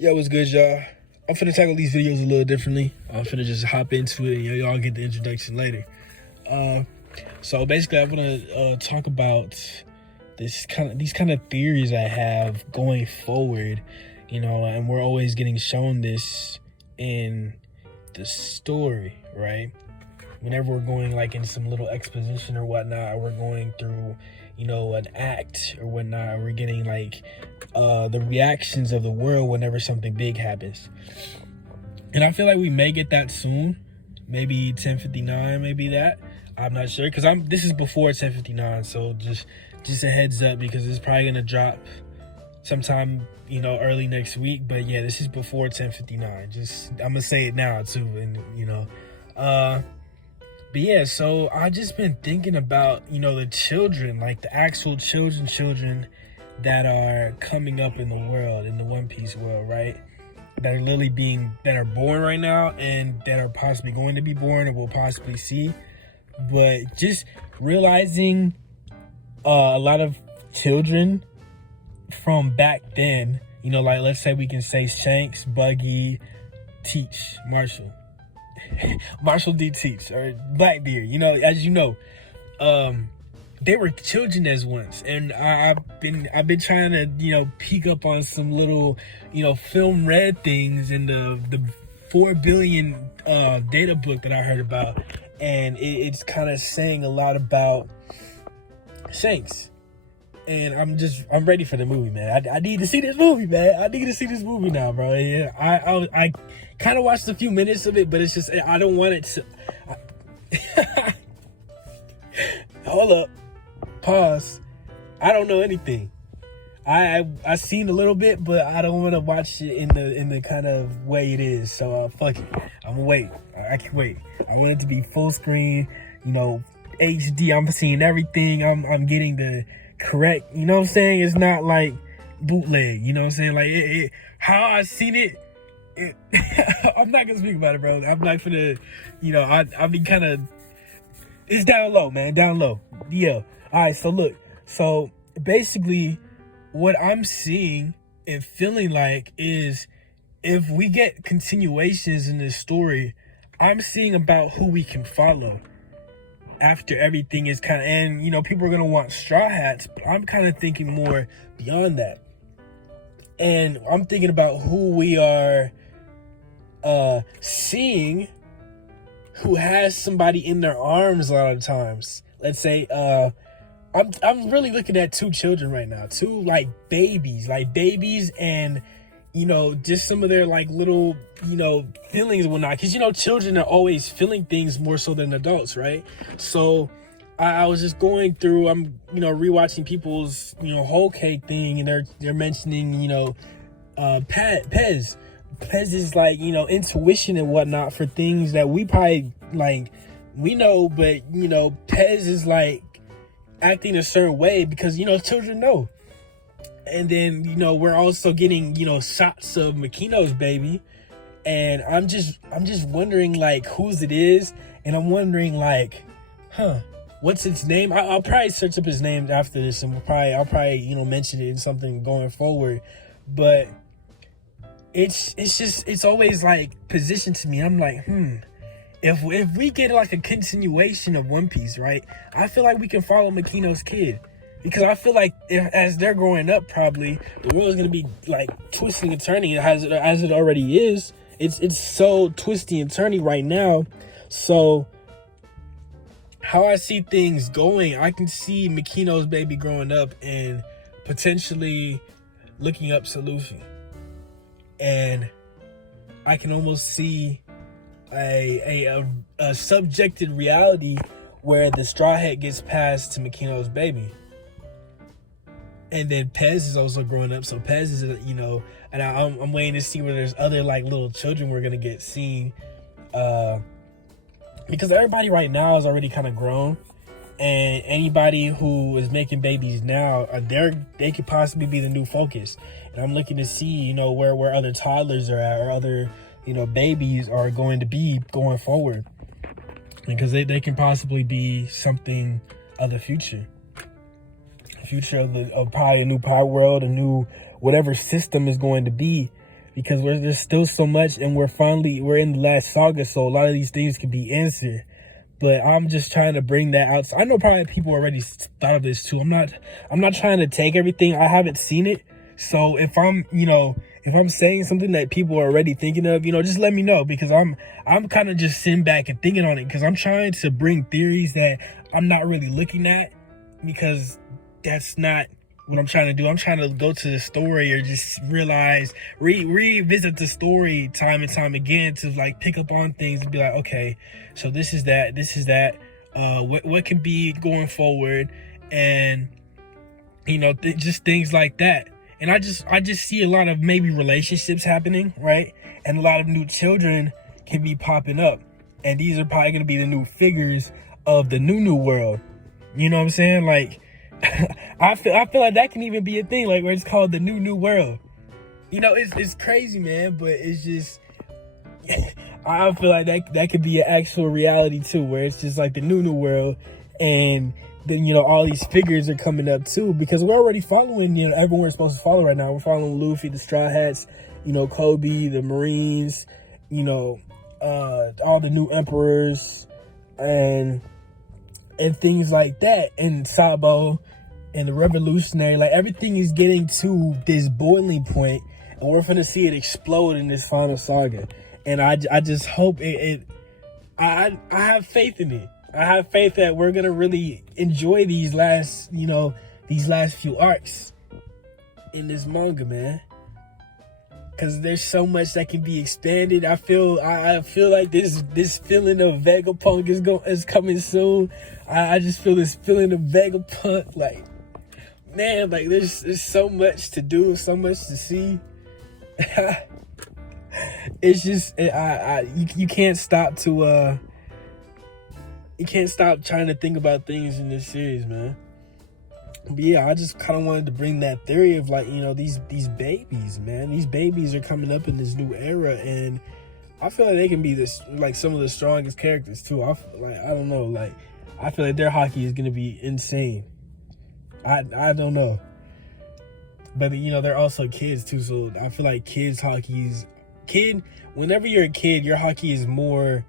Yo, what's good, y'all? I'm finna tackle these videos a little differently. I'm finna just hop into it and y'all get the introduction later. So basically, I'm gonna talk about these kind of theories I have going forward, and we're always getting shown this in the story, right? Whenever we're going like in some little exposition or whatnot, or we're going through, an act or whatnot, we're getting like the reactions of the world whenever something big happens. And I feel like we may get that soon, maybe 10:59, maybe that. I'm not sure because this is before 10:59, so just a heads up because it's probably gonna drop sometime early next week. But yeah, this is before 10:59. I'm gonna say it now too, and But yeah, so I just been thinking about, the children, like the actual children that are coming up in the world, in the One Piece world, right? That are literally that are born right now and that are possibly going to be born or will possibly see. But just realizing a lot of children from back then, like let's say we can say Shanks, Buggy, Teach, Marshall. Marshall D. Teach or Blackbeard, as they were children as once, and I've been trying to peek up on some little film red things in the 4 billion data book that I heard about, and it's kind of saying a lot about Shanks. And I'm ready for the movie, man. I need to see this movie, man. I need to see this movie now, bro. Yeah, I kind of watched a few minutes of it, but it's just I don't want it to. Hold up, pause. I don't know anything. I seen a little bit, but I don't want to watch it in the kind of way it is. So fuck it. I'm gonna wait. I can wait. I want it to be full screen, HD. I'm seeing everything. I'm getting the correct, what I'm saying? It's not like bootleg, what I'm saying? Like how I seen it, I'm not gonna speak about it, bro. I'm not gonna, I'll be kind of, it's down low, man, down low. Yeah. All right. So look, so basically what I'm seeing and feeling like is if we get continuations in this story, I'm seeing about who we can follow after everything is kind of, and people are going to want Straw Hats, but I'm kind of thinking more beyond that. And I'm thinking about who we are seeing who has somebody in their arms a lot of times. Let's say I'm really looking at two children right now, two like babies and just some of their like little, feelings and whatnot. Cause children are always feeling things more so than adults, right? So I was just going through, I'm, rewatching people's, whole cake thing, and they're mentioning, Pez. Pez is like, intuition and whatnot for things that we probably like, we know, but, Pez is like acting a certain way because, children know. And then, we're also getting, shots of Makino's baby. And I'm just wondering like whose it is. And I'm wondering like, what's its name? I'll probably search up his name after this, and I'll probably, mention it in something going forward. But it's always like positioned to me. I'm like, if we get like a continuation of One Piece, right? I feel like we can follow Makino's kid. Because I feel like as they're growing up, probably the world is gonna be like twisting and turning as it already is. It's so twisty and turny right now. So how I see things going, I can see Makino's baby growing up and potentially looking up solution, and I can almost see a subjected reality where the Straw Hat gets passed to Makino's baby. And then Pez is also growing up, so Pez is, and I'm waiting to see where there's other like little children we're gonna get seen, because everybody right now is already kind of grown, and anybody who is making babies now, they could possibly be the new focus. And I'm looking to see, where other toddlers are at, or other, babies are going to be going forward, because they can possibly be something of the future. Future of probably a new power world, a new whatever system is going to be, because there's still so much, and we're in the last saga, so a lot of these things can be answered. But I'm just trying to bring that out. So I know probably people already thought of this too. I'm not trying to take everything. I haven't seen it. So if I'm saying something that people are already thinking of, just let me know, because I'm kind of just sitting back and thinking on it, because I'm trying to bring theories that I'm not really looking at, because that's not what I'm trying to do. I'm trying to go to the story, or just revisit the story time and time again, to like pick up on things and be like, okay, so this is that, what can be going forward, and just things like that. And I just see a lot of maybe relationships happening, right? And a lot of new children can be popping up, and these are probably going to be the new figures of the new world. You know what I'm saying? Like, I feel like that can even be a thing, like where it's called the new world. It's crazy, man, but it's just I feel like that could be an actual reality too, where it's just like the new world, and then all these figures are coming up too, because we're already following everyone we're supposed to follow right now. We're following Luffy, the Straw Hats, Kobe, the Marines, all the new emperors, and things like that, and Sabo and the revolutionary. Like, everything is getting to this boiling point, and we're gonna see it explode in this final saga. And I just hope I have faith in it. I have faith that we're gonna really enjoy these last few arcs in this manga, man, because there's so much that can be expanded. I feel like this feeling of Vegapunk is coming soon. I just feel this feeling of Vegapunk, like, man, like there's so much to do, so much to see. It's just you can't stop trying to think about things in this series, man. But yeah, I just kind of wanted to bring that theory of, like, these babies, man. These babies are coming up in this new era, and I feel like they can be some of the strongest characters too. I don't know, like, I feel like their hockey is gonna be insane. I don't know, but they're also kids too, so I feel like whenever you're a kid, your hockey is more,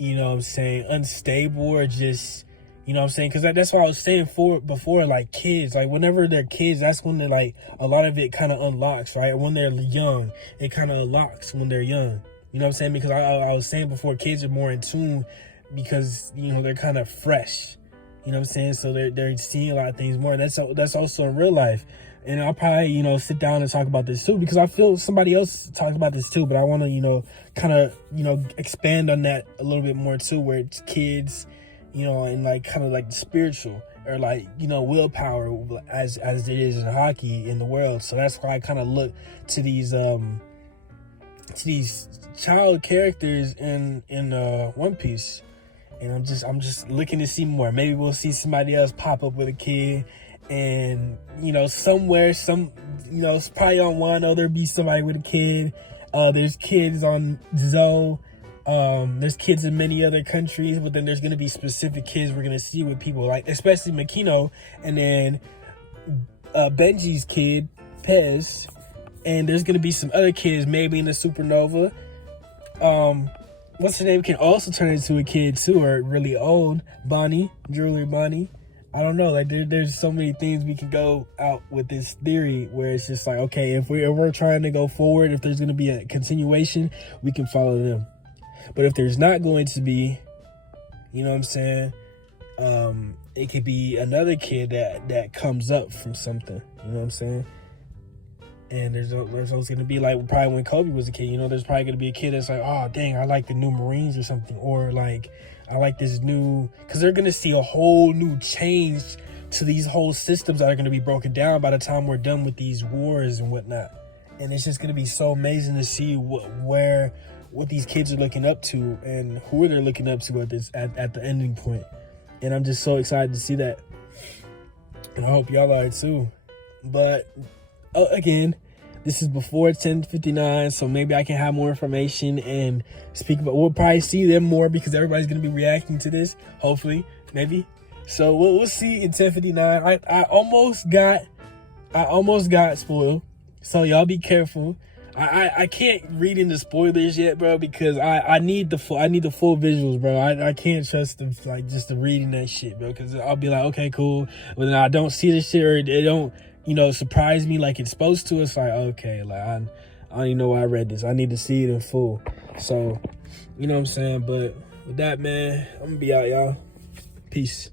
unstable, or just, because that's what I was saying before, like, kids, like, whenever they're kids, that's when they're like, a lot of it kind of unlocks, right? When they're young, it kind of unlocks when they're young, because I was saying before, kids are more in tune, because they're kind of fresh, so they're seeing a lot of things more. That's also in real life. And I'll probably, sit down and talk about this too, because I feel somebody else talked about this too, but I want to, kind of, expand on that a little bit more too, where it's kids, and like kind of like spiritual, or like, willpower, as it is in hockey in the world. So that's why I kind of look to these child characters in One Piece. And I'm just looking to see more. Maybe we'll see somebody else pop up with a kid, and somewhere, it's probably on Wano, there'll be somebody with a kid. There's kids on Zoe. There's kids in many other countries, but then there's gonna be specific kids we're gonna see with people, like, especially Makino, and then Benji's kid, Pez, and there's gonna be some other kids maybe in the Supernova. What's her name can also turn into a kid too, or really old. Jewelry Bonnie. I don't know. Like, there's so many things we can go out with this theory, where it's just like, okay, if we're trying to go forward, if there's going to be a continuation, we can follow them. But if there's not going to be, you know what I'm saying? It could be another kid that comes up from something. You know what I'm saying? And there's also going to be, like, probably when Kobe was a kid, there's probably going to be a kid that's like, oh, dang, I like the new Marines or something. Or, like, I like this new... Because they're going to see a whole new change to these whole systems that are going to be broken down by the time we're done with these wars and whatnot. And it's just going to be so amazing to see what these kids are looking up to, and who they're looking up to at the ending point. And I'm just so excited to see that. And I hope y'all are too. But... again, this is before 10:59, so maybe I can have more information and speak about. We'll probably see them more because everybody's gonna be reacting to this. Hopefully, maybe. So we'll see in 10:59. I almost got spoiled, so y'all be careful. I can't read into spoilers yet, bro, because I need the full visuals, bro. I can't trust them like just the reading that shit, bro, because I'll be like, okay, cool, but then I don't see the shit or it don't surprise me like it's supposed to. It's like, okay, like I don't even know why I read this. I need to see it in full. So, you know what I'm saying? But with that, man, I'm gonna be out, y'all. Peace.